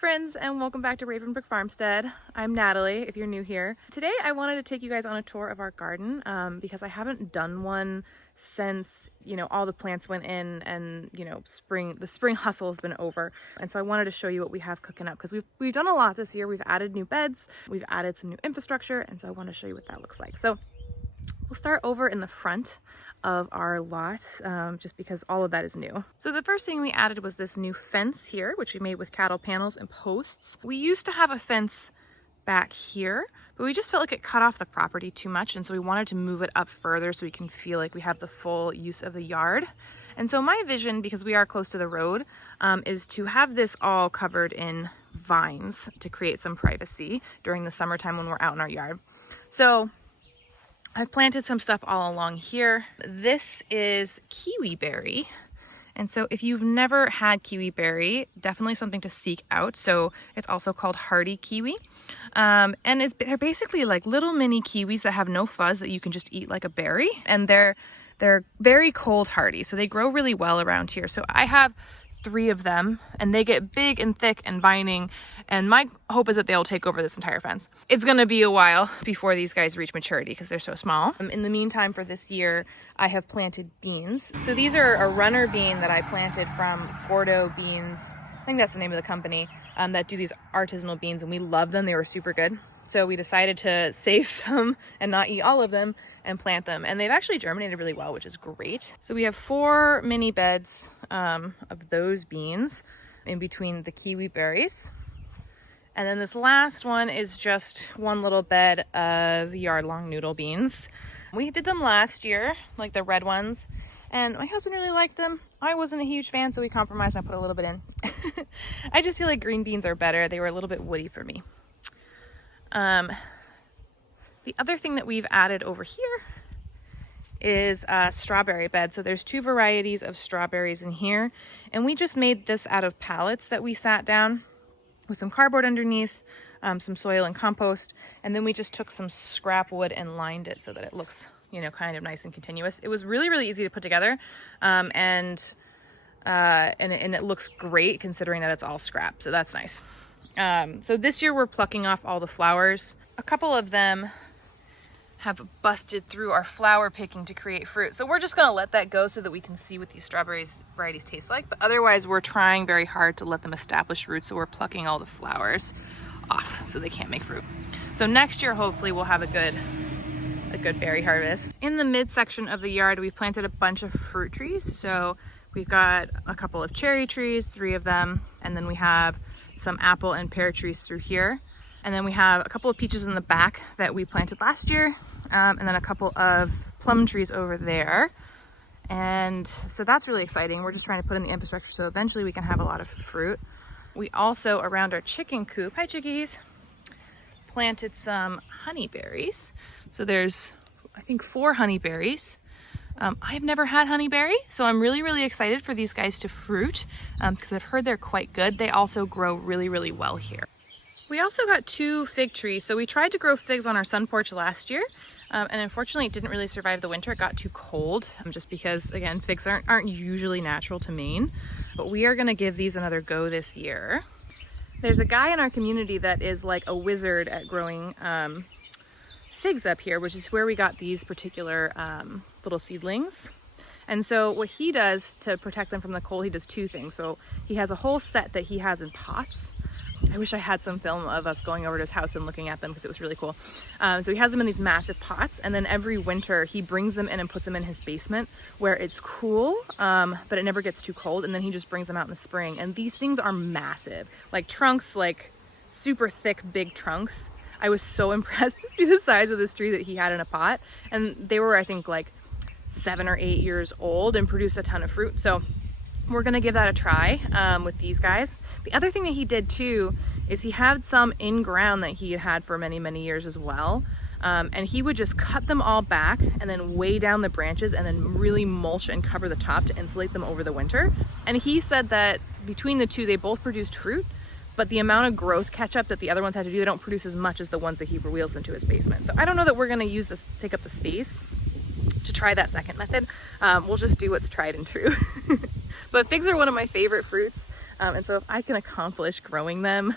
friends, and welcome back to Ravenbrook Farmstead. I'm Natalie, if you're new here. Today I wanted to take you guys on a tour of our garden because I haven't done one since, all the plants went in and, the spring hustle has been over. And so I wanted to show you what we have cooking up because we've done a lot this year. We've added new beds, we've added some new infrastructure, and so I want to show you what that looks like. So we'll start over in the front of our lot, just because all of that is new. So the first thing we added was this new fence here, which we made with cattle panels and posts. We used to have a fence back here, but we just felt like it cut off the property too much, and so we wanted to move it up further so we can feel like we have the full use of the yard. And so my vision, because we are close to the road, is to have this all covered in vines to create some privacy during the summertime when we're out in our yard. So I've planted some stuff all along here. This is kiwi berry. And so if you've never had kiwi berry, definitely something to seek out. So it's also called hardy kiwi. And they're basically like little mini kiwis that have no fuzz that you can just eat like a berry. And they're very cold hardy. So they grow really well around here. So I have 3 of them, and they get big and thick and vining, and my hope is that they'll take over this entire fence. It's gonna be a while before these guys reach maturity because they're so small. In the meantime, for this year, I have planted beans. So these are a runner bean that I planted from Gordo Beans. I think that's the name of the company that do these artisanal beans, and we love them. They were super good. So we decided to save some and not eat all of them and plant them. And they've actually germinated really well, which is great. So we have 4 mini beds of those beans in between the kiwi berries. And then this last one is just one little bed of yard-long noodle beans. We did them last year, like the red ones, and my husband really liked them. I wasn't a huge fan, so we compromised and I put a little bit in. I just feel like green beans are better. They were a little bit woody for me. The other thing that we've added over here is a strawberry bed. So there's 2 varieties of strawberries in here, and we just made this out of pallets that we sat down with some cardboard underneath, some soil and compost, and then we just took some scrap wood and lined it so that it looks, kind of nice and continuous. It was really, really easy to put together, and it looks great considering that it's all scrap, so that's nice. So this year we're plucking off all the flowers. A couple of them have busted through our flower picking to create fruit. So we're just gonna let that go so that we can see what these strawberries varieties taste like. But otherwise we're trying very hard to let them establish roots. So we're plucking all the flowers off so they can't make fruit. So next year, hopefully we'll have a good berry harvest. In the midsection of the yard, we planted a bunch of fruit trees. So we've got a couple of cherry trees, 3 of them. And then we have some apple and pear trees through here. And then we have a couple of peaches in the back that we planted last year. And then a couple of plum trees over there. And so that's really exciting. We're just trying to put in the infrastructure so eventually we can have a lot of fruit. We also, around our chicken coop, hi chickies, planted some honeyberries. So there's, I think, 4 honeyberries. I've never had honeyberry, so I'm really, really excited for these guys to fruit because I've heard they're quite good. They also grow really, really well here. We also got 2 fig trees. So we tried to grow figs on our sun porch last year, and unfortunately it didn't really survive the winter. It got too cold, just because, again, figs aren't usually natural to Maine. But we are gonna give these another go this year. There's a guy in our community that is like a wizard at growing figs up here, which is where we got these particular little seedlings. And so what he does to protect them from the cold, he does 2 things. So he has a whole set that he has in pots. I wish I had some film of us going over to his house and looking at them because it was really cool. So he has them in these massive pots, and then every winter he brings them in and puts them in his basement where it's cool, but it never gets too cold, and then he just brings them out in the spring. And these things are massive, like trunks, like super thick, big trunks. I was so impressed to see the size of this tree that he had in a pot, and they were, I think, like 7 or 8 years old and produced a ton of fruit. So we're gonna give that a try with these guys. The other thing that he did too is he had some in ground that he had for many, many years as well. And he would just cut them all back and then weigh down the branches and then really mulch and cover the top to insulate them over the winter. And he said that between the 2, they both produced fruit, but the amount of growth catch up that the other ones had to do, they don't produce as much as the ones that he wheels into his basement. So I don't know that we're gonna use this, take up the space to try that second method. We'll just do what's tried and true. But figs are one of my favorite fruits. And so if I can accomplish growing them,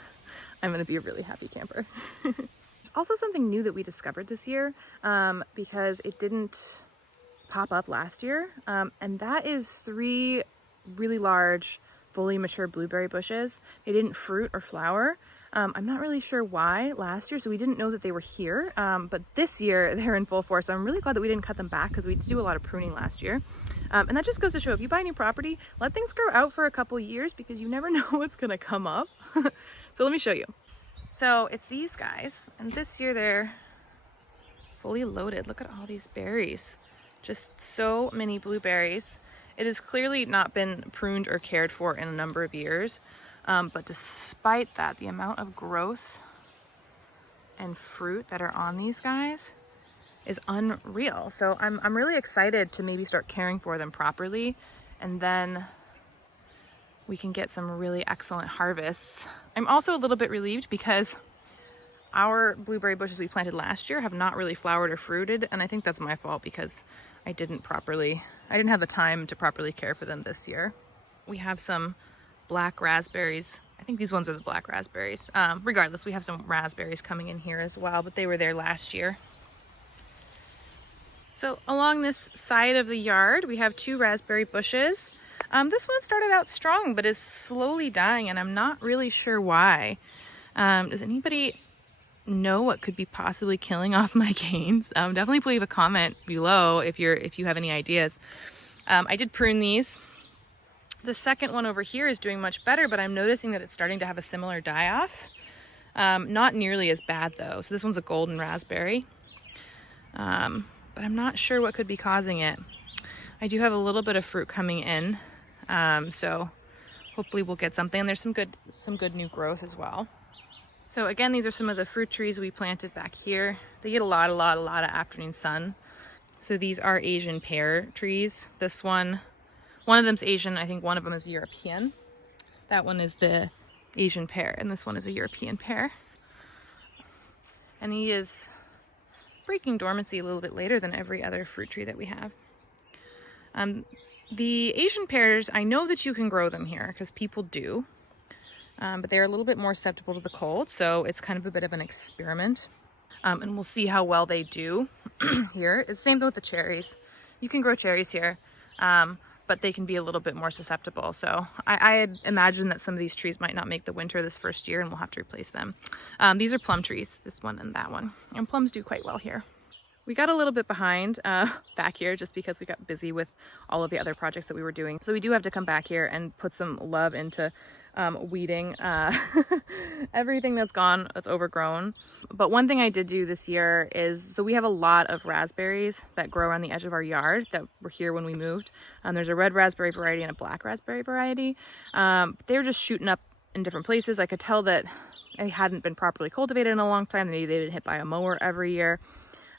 I'm gonna be a really happy camper. It's also something new that we discovered this year because it didn't pop up last year. And that is 3 really large, fully mature blueberry bushes. They didn't fruit or flower. I'm not really sure why last year, so we didn't know that they were here. But this year they're in full force. So I'm really glad that we didn't cut them back because we did do a lot of pruning last year. And that just goes to show if you buy new property, let things grow out for a couple years because you never know what's gonna come up. So let me show you. So it's these guys, and this year they're fully loaded. Look at all these berries. Just so many blueberries. It has clearly not been pruned or cared for in a number of years. But despite that, the amount of growth and fruit that are on these guys is unreal. So I'm really excited to maybe start caring for them properly, and then we can get some really excellent harvests. I'm also a little bit relieved because our blueberry bushes we planted last year have not really flowered or fruited, and I think that's my fault because I didn't have the time to properly care for them this year. We have some black raspberries. I think these ones are the black raspberries. Regardless, we have some raspberries coming in here as well, but they were there last year. So along this side of the yard, we have 2 raspberry bushes. This one started out strong, but is slowly dying, and I'm not really sure why. Does anybody know what could be possibly killing off my canes? Definitely leave a comment below if you have any ideas. I did prune these. The second one over here is doing much better, but I'm noticing that it's starting to have a similar die-off. Not nearly as bad though. So this one's a golden raspberry. But I'm not sure what could be causing it. I do have a little bit of fruit coming in. So hopefully we'll get something. And there's some good new growth as well. So again, these are some of the fruit trees we planted back here. They get a lot of afternoon sun. So these are Asian pear trees. This one of them's Asian. I think one of them is European. That one is the Asian pear, and this one is a European pear. And he is breaking dormancy a little bit later than every other fruit tree that we have. The Asian pears, I know that you can grow them here because people do, but they're a little bit more susceptible to the cold, so it's kind of a bit of an experiment. And we'll see how well they do here. It's the same with the cherries. You can grow cherries here, but they can be a little bit more susceptible. So I imagine that some of these trees might not make the winter this first year and we'll have to replace them. These are plum trees, this one and that one. And plums do quite well here. We got a little bit behind back here just because we got busy with all of the other projects that we were doing. So we do have to come back here and put some love into weeding everything that's overgrown. But one thing I did do this year is, so we have a lot of raspberries that grow around the edge of our yard that were here when we moved. There's a red raspberry variety and a black raspberry variety. They were just shooting up in different places. I could tell that they hadn't been properly cultivated in a long time. Maybe they've been hit by a mower every year.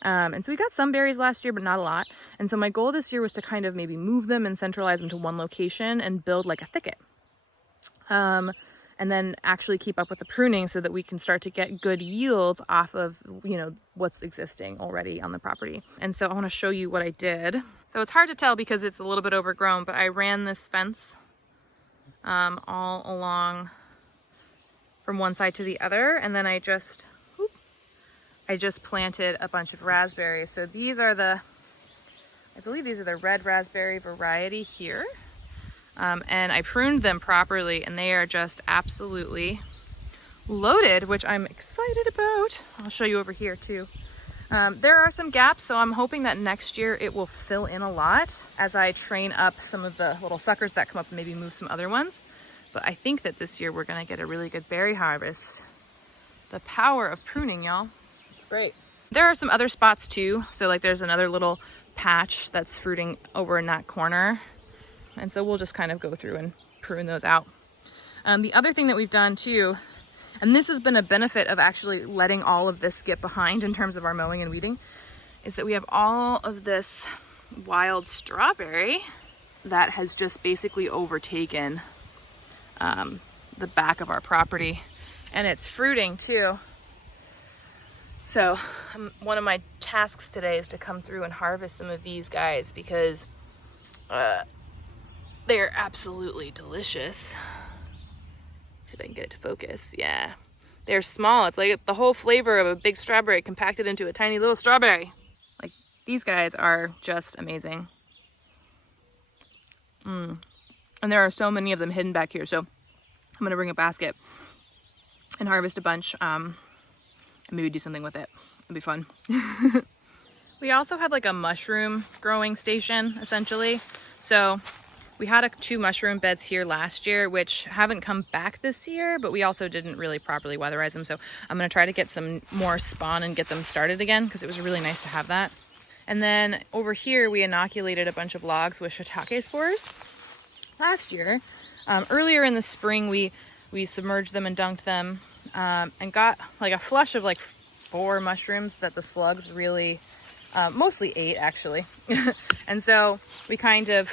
And so we got some berries last year, but not a lot. And so my goal this year was to kind of maybe move them and centralize them to one location and build like a thicket. And then actually keep up with the pruning so that we can start to get good yields off of, what's existing already on the property. And so I want to show you what I did. So it's hard to tell because it's a little bit overgrown, but I ran this fence all along from one side to the other, and then I just planted a bunch of raspberries. So these are I believe these are the red raspberry variety here. And I pruned them properly, and they are just absolutely loaded, which I'm excited about. I'll show you over here too. There are some gaps, so I'm hoping that next year it will fill in a lot as I train up some of the little suckers that come up and maybe move some other ones. But I think that this year we're gonna get a really good berry harvest. The power of pruning, y'all. It's great. There are some other spots too. So like there's another little patch that's fruiting over in that corner. And so we'll just kind of go through and prune those out. The other thing that we've done too, and this has been a benefit of actually letting all of this get behind in terms of our mowing and weeding, is that we have all of this wild strawberry that has just basically overtaken the back of our property, and it's fruiting too. So one of my tasks today is to come through and harvest some of these guys because they're absolutely delicious. see if I can get it to focus. Yeah. They're small. It's like the whole flavor of a big strawberry compacted into a tiny little strawberry. Like, these guys are just amazing. And there are so many of them hidden back here. So I'm going to bring a basket and harvest a bunch and maybe do something with it. It'd be fun. We also had like a mushroom growing station, essentially. So we had 2 mushroom beds here last year, which haven't come back this year, but we also didn't really properly weatherize them. So I'm going to try to get some more spawn and get them started again, because it was really nice to have that. And then over here, we inoculated a bunch of logs with shiitake spores last year. Earlier in the spring, we submerged them and dunked them and got like a flush of like 4 mushrooms that the slugs really, mostly ate actually. And so we kind of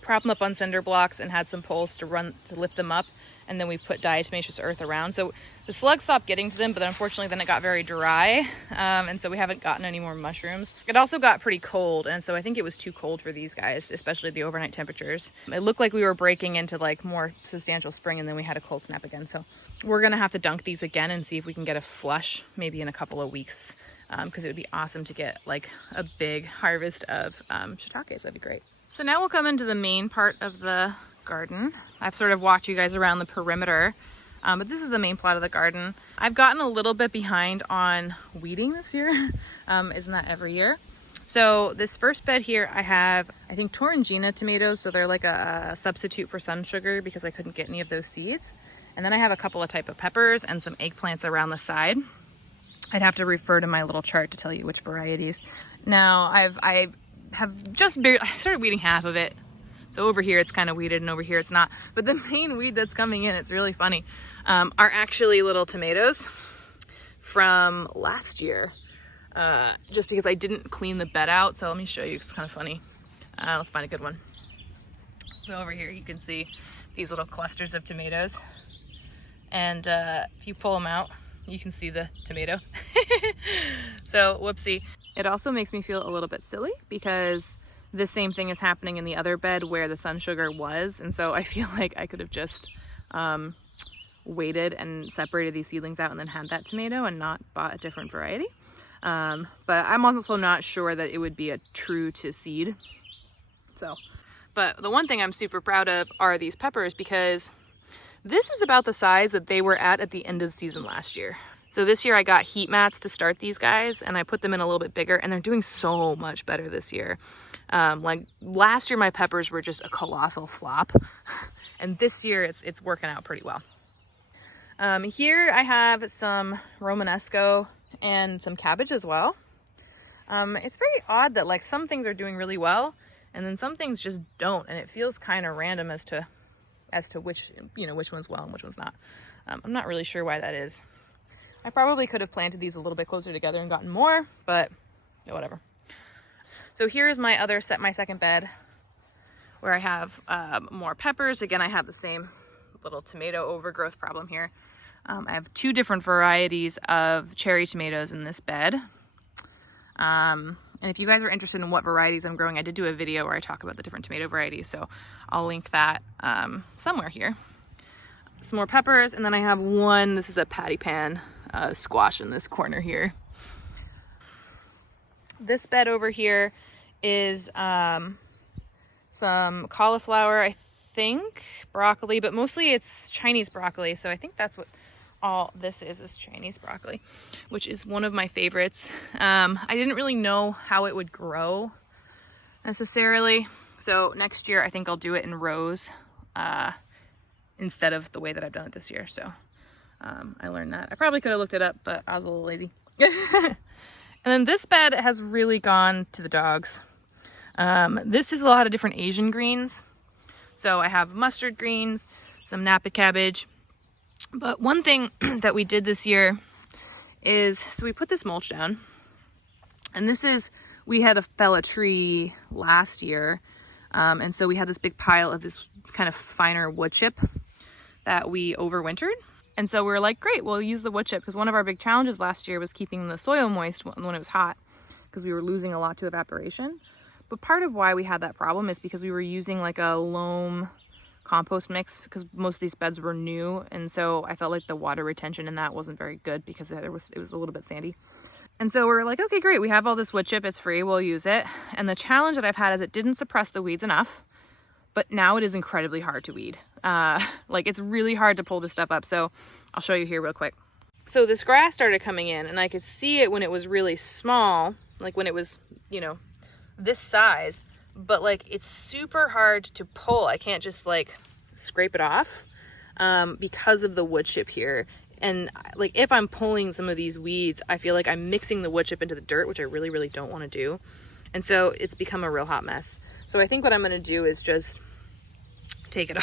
propped them up on cinder blocks and had some poles to lift them up. And then we put diatomaceous earth around. So the slugs stopped getting to them, but unfortunately then it got very dry. And so we haven't gotten any more mushrooms. It also got pretty cold. And so I think it was too cold for these guys, especially the overnight temperatures. It looked like we were breaking into like more substantial spring, and then we had a cold snap again. So we're going to have to dunk these again and see if we can get a flush maybe in a couple of weeks. Because it would be awesome to get like a big harvest of shiitakes. That'd be great. So now we'll come into the main part of the garden. I've sort of walked you guys around the perimeter, but this is the main plot of the garden. I've gotten a little bit behind on weeding this year. Isn't that every year? So this first bed here, I have, I think, Torrangina tomatoes. So they're like a substitute for sun sugar because I couldn't get any of those seeds. And then I have a couple of type of peppers and some eggplants around the side. I'd have to refer to my little chart to tell you which varieties. Now I have just I started weeding half of it. So over here it's kind of weeded and over here it's not. But the main weed that's coming in, it's really funny, are actually little tomatoes from last year. Just because I didn't clean the bed out. So let me show you, it's kind of funny. Let's find a good one. So over here you can see these little clusters of tomatoes. And if you pull them out, you can see the tomato. So whoopsie. It also makes me feel a little bit silly because the same thing is happening in the other bed where the sun sugar was. And so I feel like I could have just waited and separated these seedlings out and then had that tomato and not bought a different variety. But I'm also not sure that it would be a true to seed. So, but the one thing I'm super proud of are these peppers, because this is about the size that they were at the end of the season last year. So this year I got heat mats to start these guys and I put them in a little bit bigger, and they're doing so much better this year. Like last year my peppers were just a colossal flop, and this year it's working out pretty well. Here I have some Romanesco and some cabbage as well. It's very odd that like some things are doing really well and then some things just don't, and it feels kind of random as to which, which one's well and which one's not. I'm not really sure why that is. I probably could have planted these a little bit closer together and gotten more, but whatever. So here is my second bed where I have more peppers. Again, I have the same little tomato overgrowth problem here. I have 2 different varieties of cherry tomatoes in this bed. And if you guys are interested in what varieties I'm growing, I did do a video where I talk about the different tomato varieties, so I'll link that somewhere here. Some more peppers, and then I have one, this is a patty pan squash in this corner here. This bed over here is some cauliflower, I think, broccoli, but mostly it's Chinese broccoli, so I think that's what all this is Chinese broccoli, which is one of my favorites. I didn't really know how it would grow necessarily, so next year I think I'll do it in rows instead of the way that I've done it this year. So I learned that. I probably could have looked it up, but I was a little lazy. And then this bed has really gone to the dogs. This is a lot of different Asian greens. So I have mustard greens, some Napa cabbage. But one thing that we did this year is, so we put this mulch down. And this is, we had a fell a tree last year. And so we had this big pile of this kind of finer wood chip that we overwintered. And so we were like, great, we'll use the wood chip, because one of our big challenges last year was keeping the soil moist when it was hot, because we were losing a lot to evaporation. But part of why we had that problem is because we were using like a loam compost mix because most of these beds were new, and so I felt like the water retention in that wasn't very good because it was a little bit sandy. And so we're like, okay, great, we have all this wood chip, it's free, we'll use it. And the challenge that I've had is it didn't suppress the weeds enough, but now it is incredibly hard to weed. Like it's really hard to pull this stuff up. So I'll show you here real quick. So this grass started coming in and I could see it when it was really small, like when it was, you know, this size, but like it's super hard to pull. I can't just like scrape it off because of the wood chip here. And like if I'm pulling some of these weeds, I feel like I'm mixing the wood chip into the dirt, which I really, really don't want to do. And so it's become a real hot mess. So I think what I'm going to do is just take it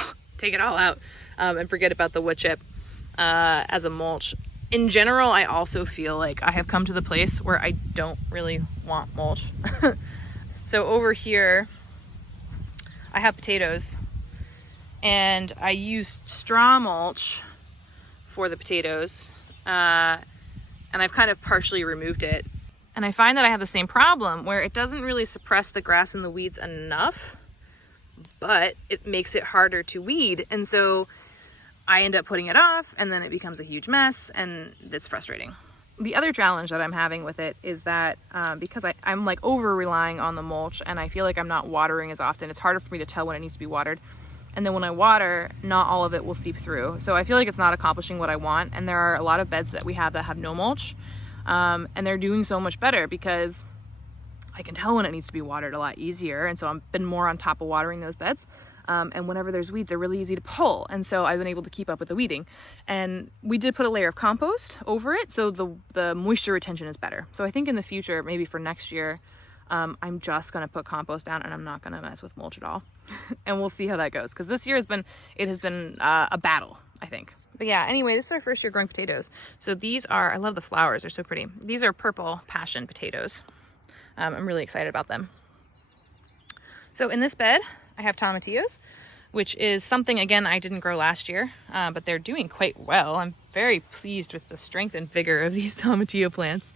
all out and forget about the wood chip as a mulch. In general, I also feel like I have come to the place where I don't really want mulch. So over here, I have potatoes and I used straw mulch for the potatoes and I've kind of partially removed it. And I find that I have the same problem where it doesn't really suppress the grass and the weeds enough, but it makes it harder to weed. And so I end up putting it off and then it becomes a huge mess and it's frustrating. The other challenge that I'm having with it is that because I'm like over relying on the mulch and I feel like I'm not watering as often, it's harder for me to tell when it needs to be watered. And then when I water, not all of it will seep through. So I feel like it's not accomplishing what I want. And there are a lot of beds that we have that have no mulch. And they're doing so much better because I can tell when it needs to be watered a lot easier. And so I've been more on top of watering those beds. And whenever there's weeds, they're really easy to pull. And so I've been able to keep up with the weeding. And we did put a layer of compost over it, so the moisture retention is better. So I think in the future, maybe for next year, I'm just gonna put compost down and I'm not gonna mess with mulch at all. And we'll see how that goes. Because this year has been a battle, I think. But yeah, anyway, this is our first year growing potatoes. So these are, I love the flowers, they're so pretty. These are purple passion potatoes. I'm really excited about them. So in this bed, I have tomatillos, which is something, again, I didn't grow last year, but they're doing quite well. I'm very pleased with the strength and vigor of these tomatillo plants.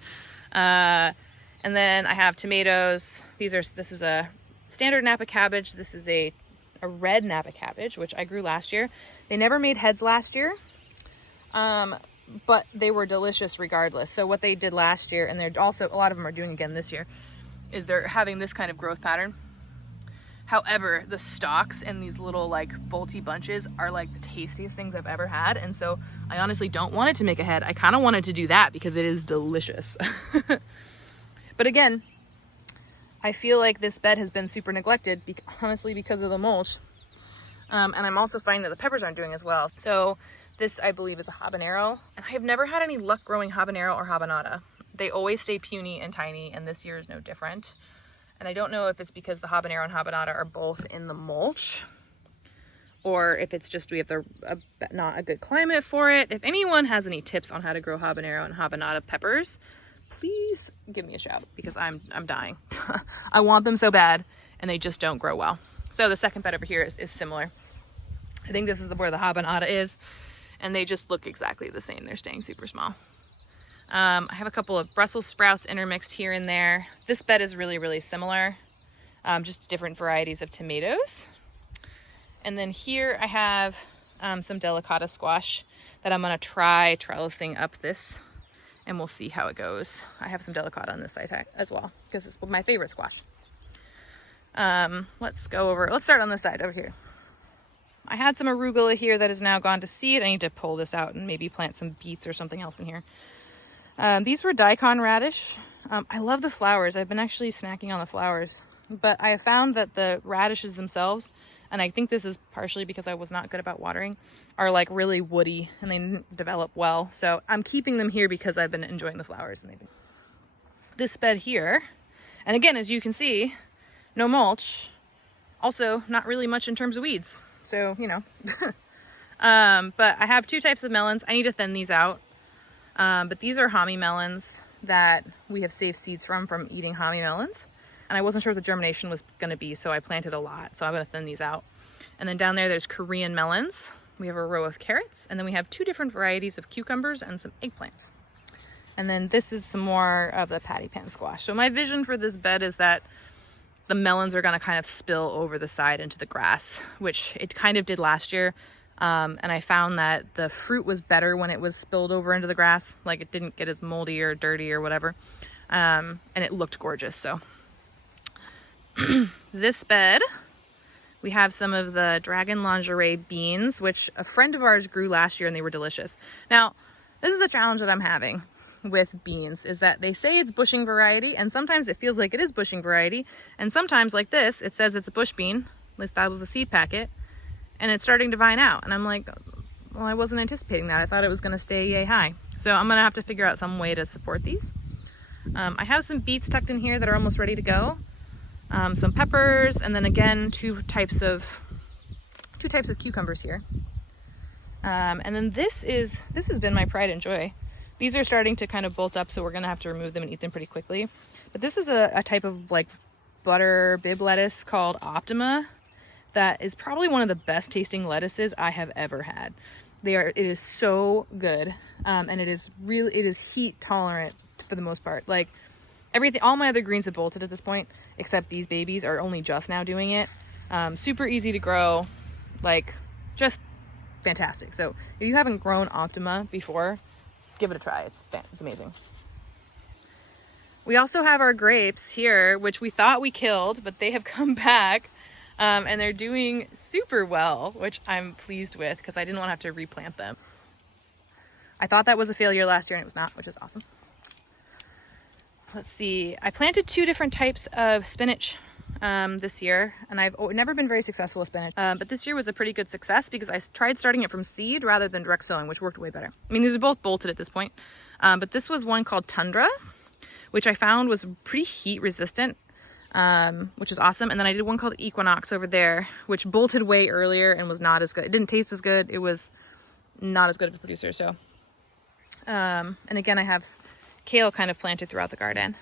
And then I have tomatoes. This is a standard Napa cabbage. This is a red Napa cabbage, which I grew last year. They never made heads last year, but they were delicious regardless. So what they did last year, and they're also, a lot of them are doing again this year, is they're having this kind of growth pattern. However, the stalks and these little like bolty bunches are like the tastiest things I've ever had. And so I honestly don't want it to make a head. I kind of wanted to do that because it is delicious. But again, I feel like this bed has been super neglected, honestly, because of the mulch. And I'm also finding that the peppers aren't doing as well. So this, I believe, is a habanero. And I have never had any luck growing habanero or habanada. They always stay puny and tiny, and this year is no different. And I don't know if it's because the habanero and habanada are both in the mulch, or if it's just we have not a good climate for it. If anyone has any tips on how to grow habanero and habanada peppers, please give me a shout because I'm dying. I want them so bad and they just don't grow well. So the second bed over here is similar. I think this is where the habanada is, and they just look exactly the same. They're staying super small. I have a couple of Brussels sprouts intermixed here and there. This bed is really, really similar, just different varieties of tomatoes. And then here I have some delicata squash that I'm gonna try trellising up this, and we'll see how it goes. I have some delicata on this side as well, because it's my favorite squash. Let's start on this side over here. I had some arugula here that has now gone to seed. I need to pull this out and maybe plant some beets or something else in here. These were daikon radish. I love the flowers. I've been actually snacking on the flowers, but I have found that the radishes themselves, and I think this is partially because I was not good about watering, are like really woody and they didn't develop well. So I'm keeping them here because I've been enjoying the flowers. And this bed here, and again, as you can see, no mulch, also not really much in terms of weeds. So, you know, but I have two types of melons. I need to thin these out. But these are Hami melons that we have saved seeds from eating Hami melons. And I wasn't sure what the germination was going to be, so I planted a lot. So I'm going to thin these out. And then down there's Korean melons. We have a row of carrots. And then we have two different varieties of cucumbers and some eggplant. And then this is some more of the patty pan squash. So my vision for this bed is that the melons are going to kind of spill over the side into the grass, which it kind of did last year. And I found that the fruit was better when it was spilled over into the grass. Like it didn't get as moldy or dirty or whatever. And it looked gorgeous. So this bed, we have some of the Dragon Lingerie beans, which a friend of ours grew last year and they were delicious. Now, this is a challenge that I'm having with beans, is that they say it's bushing variety, and sometimes it feels like it is bushing variety, and sometimes like this it says it's a bush bean, at least that was a seed packet, and it's starting to vine out, and I'm like, well, I wasn't anticipating that. I thought it was going to stay yay high. So I'm going to have to figure out some way to support these. I have some beets tucked in here that are almost ready to go, some peppers, and then again two types of cucumbers here. And then this has been my pride and joy. These are starting to kind of bolt up, so we're gonna have to remove them and eat them pretty quickly. But this is a type of like butter bib lettuce called Optima that is probably one of the best tasting lettuces I have ever had. It is so good, and it is heat tolerant for the most part. Like all my other greens have bolted at this point, except these babies are only just now doing it. Super easy to grow, like just fantastic. So if you haven't grown Optima before, give it a try. It's amazing. We also have our grapes here, which we thought we killed, but they have come back, and they're doing super well, which I'm pleased with because I didn't want to have to replant them. I thought that was a failure last year and it was not, which is awesome. Let's see. I planted 2 different types of spinach this year, and I've never been very successful with spinach, but this year was a pretty good success because I tried starting it from seed rather than direct sowing, which worked way better. I mean, these are both bolted at this point, but this was one called Tundra, which I found was pretty heat resistant, which is awesome. And then I did one called Equinox over there, which bolted way earlier and was not as good. It didn't taste as good. It was not as good of a producer. So, and again, I have kale kind of planted throughout the garden.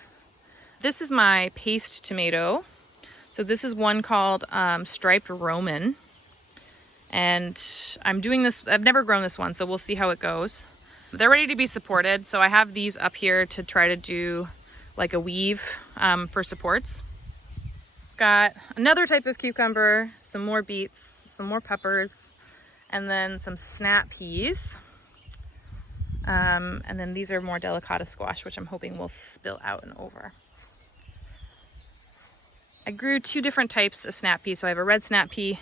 This is my paste tomato. So this is one called Striped Roman. And I'm doing this, I've never grown this one, so we'll see how it goes. They're ready to be supported. So I have these up here to try to do like a weave for supports. Got another type of cucumber, some more beets, some more peppers, and then some snap peas. And then these are more delicata squash, which I'm hoping will spill out and over. I grew 2 different types of snap peas. So I have a red snap pea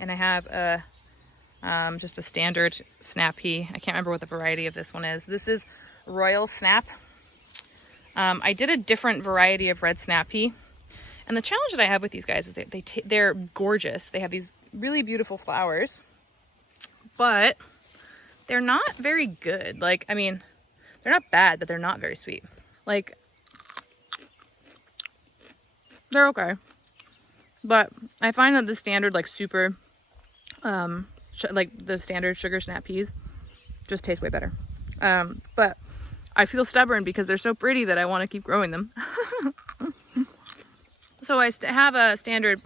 and I have a just a standard snap pea. I can't remember what the variety of this one is. This is Royal Snap. I did a different variety of red snap pea. And the challenge that I have with these guys is they're gorgeous. They have these really beautiful flowers, but they're not very good. Like, I mean, they're not bad, but they're not very sweet. Like, they're okay. But I find that the standard, like super, like the standard sugar snap peas just taste way better. But I feel stubborn because they're so pretty that I want to keep growing them. So I have a standard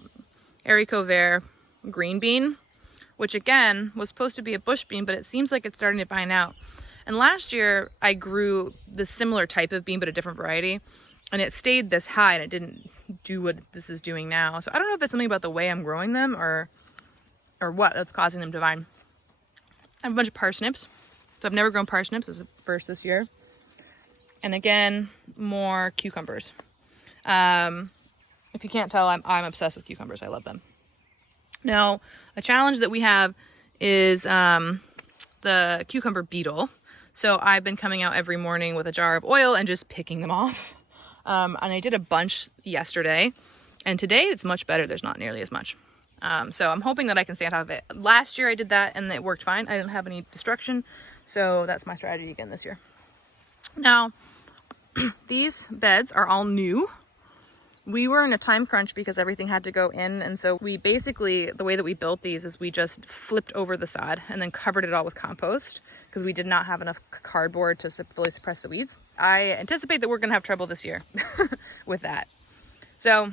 haricot vert green bean, which again was supposed to be a bush bean, but it seems like it's starting to vine out. And last year I grew this similar type of bean, but a different variety, and it stayed this high and it didn't do what this is doing now. So I don't know if it's something about the way I'm growing them or what that's causing them to vine. I have a bunch of parsnips. So I've never grown parsnips. This is first this year. And again, more cucumbers. If you can't tell, I'm obsessed with cucumbers. I love them. Now, a challenge that we have is the cucumber beetle. So I've been coming out every morning with a jar of oil and just picking them off. And I did a bunch yesterday. And today it's much better. There's not nearly as much. So I'm hoping that I can stay on top of it. Last year I did that and it worked fine. I didn't have any destruction. So that's my strategy again this year. Now, these beds are all new. We were in a time crunch because everything had to go in. And so we basically, the way that we built these is we just flipped over the sod and then covered it all with compost because we did not have enough cardboard to fully suppress the weeds. I anticipate that we're going to have trouble this year with that. So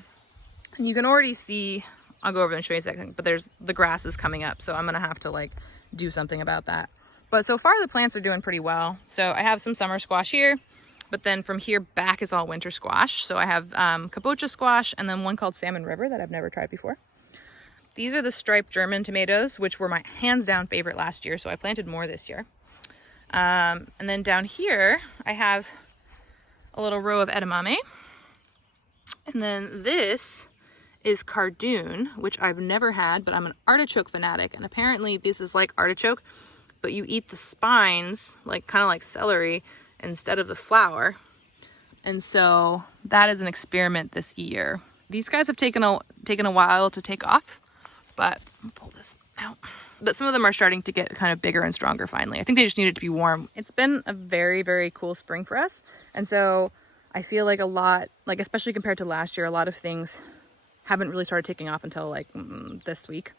you can already see, I'll go over and show you a second, but the grass is coming up. So I'm going to have to like do something about that. But so far the plants are doing pretty well. So I have some summer squash here. But then from here back is all winter squash. So I have kabocha squash and then one called Salmon River that I've never tried before. These are the striped German tomatoes, which were my hands down favorite last year. So I planted more this year. And then down here, I have a little row of edamame. And then this is cardoon, which I've never had, but I'm an artichoke fanatic. And apparently this is like artichoke, but you eat the spines, like kind of like celery, instead of the flower. And so that is an experiment this year. These guys have taken a while to take off, but I'll pull this out. But some of them are starting to get kind of bigger and stronger finally. I think they just need it to be warm. It's been a very, very cool spring for us. And so I feel like a lot, like especially compared to last year, a lot of things haven't really started taking off until like this week,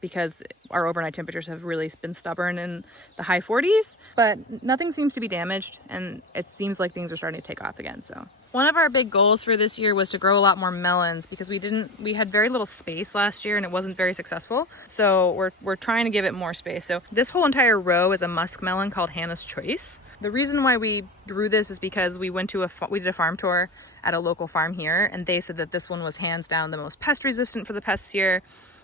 because our overnight temperatures have really been stubborn in the high 40s, but nothing seems to be damaged and it seems like things are starting to take off again. So one of our big goals for this year was to grow a lot more melons, because we had very little space last year and it wasn't very successful. So we're trying to give it more space. So this whole entire row is a muskmelon called Hannah's Choice. The reason why we grew this is because we did a farm tour at a local farm here, and they said that this one was hands down the most pest resistant for the pests here.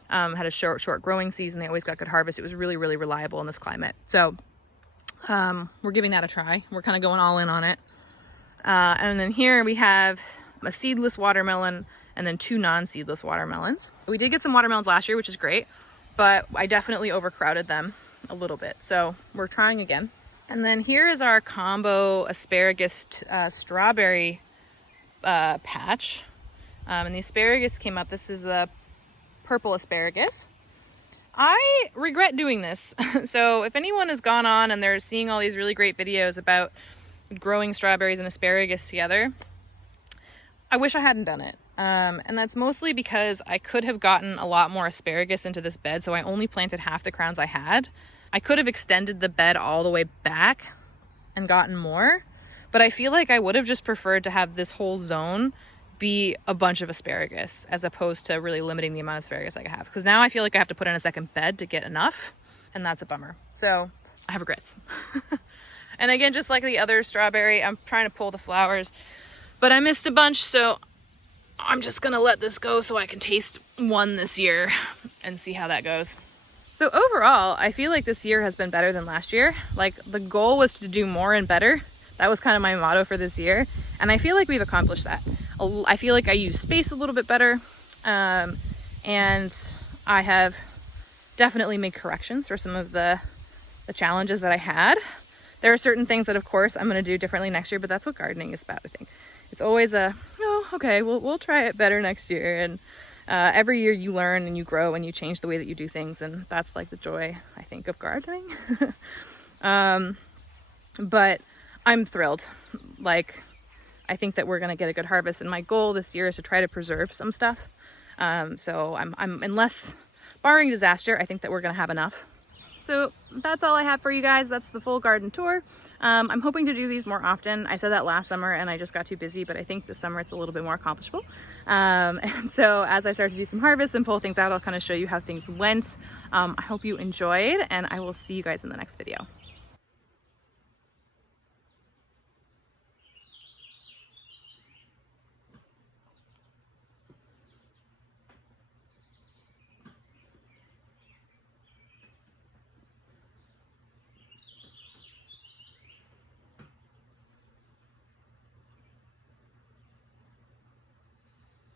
Had a short growing season. They always got good harvest. It was really, really reliable in this climate. So we're giving that a try. We're kind of going all in on it. And then here we have a seedless watermelon and then 2 non-seedless watermelons. We did get some watermelons last year, which is great, but I definitely overcrowded them a little bit. So we're trying again. And then here is our combo asparagus strawberry patch. And the asparagus came up. This is a purple asparagus. I regret doing this. So if anyone has gone on and they're seeing all these really great videos about growing strawberries and asparagus together, I wish I hadn't done it. And that's mostly because I could have gotten a lot more asparagus into this bed, so I only planted half the crowns I had. I could have extended the bed all the way back and gotten more, but I feel like I would have just preferred to have this whole zone be a bunch of asparagus as opposed to really limiting the amount of asparagus I have, because now I feel like I have to put in a second bed to get enough, and that's a bummer. So I have regrets. And again, just like the other strawberry, I'm trying to pull the flowers, but I missed a bunch, so I'm just gonna let this go so I can taste one this year and see how that goes. So overall, I feel like this year has been better than last year. Like, the goal was to do more and better. That was kind of my motto for this year. And I feel like we've accomplished that. I feel like I used space a little bit better. And I have definitely made corrections for some of the challenges that I had. There are certain things that, of course, I'm going to do differently next year, but that's what gardening is about, I think. It's always okay, we'll try it better next year. And every year you learn and you grow and you change the way that you do things, and that's like the joy, I think, of gardening. But I'm thrilled. Like, I think that we're gonna get a good harvest, and my goal this year is to try to preserve some stuff. So I'm unless, barring disaster, I think that we're gonna have enough. So that's all I have for you guys. That's the full garden tour. I'm hoping to do these more often. I said that last summer and I just got too busy, but I think this summer it's a little bit more accomplishable. And so as I start to do some harvests and pull things out, I'll kind of show you how things went. I hope you enjoyed, and I will see you guys in the next video.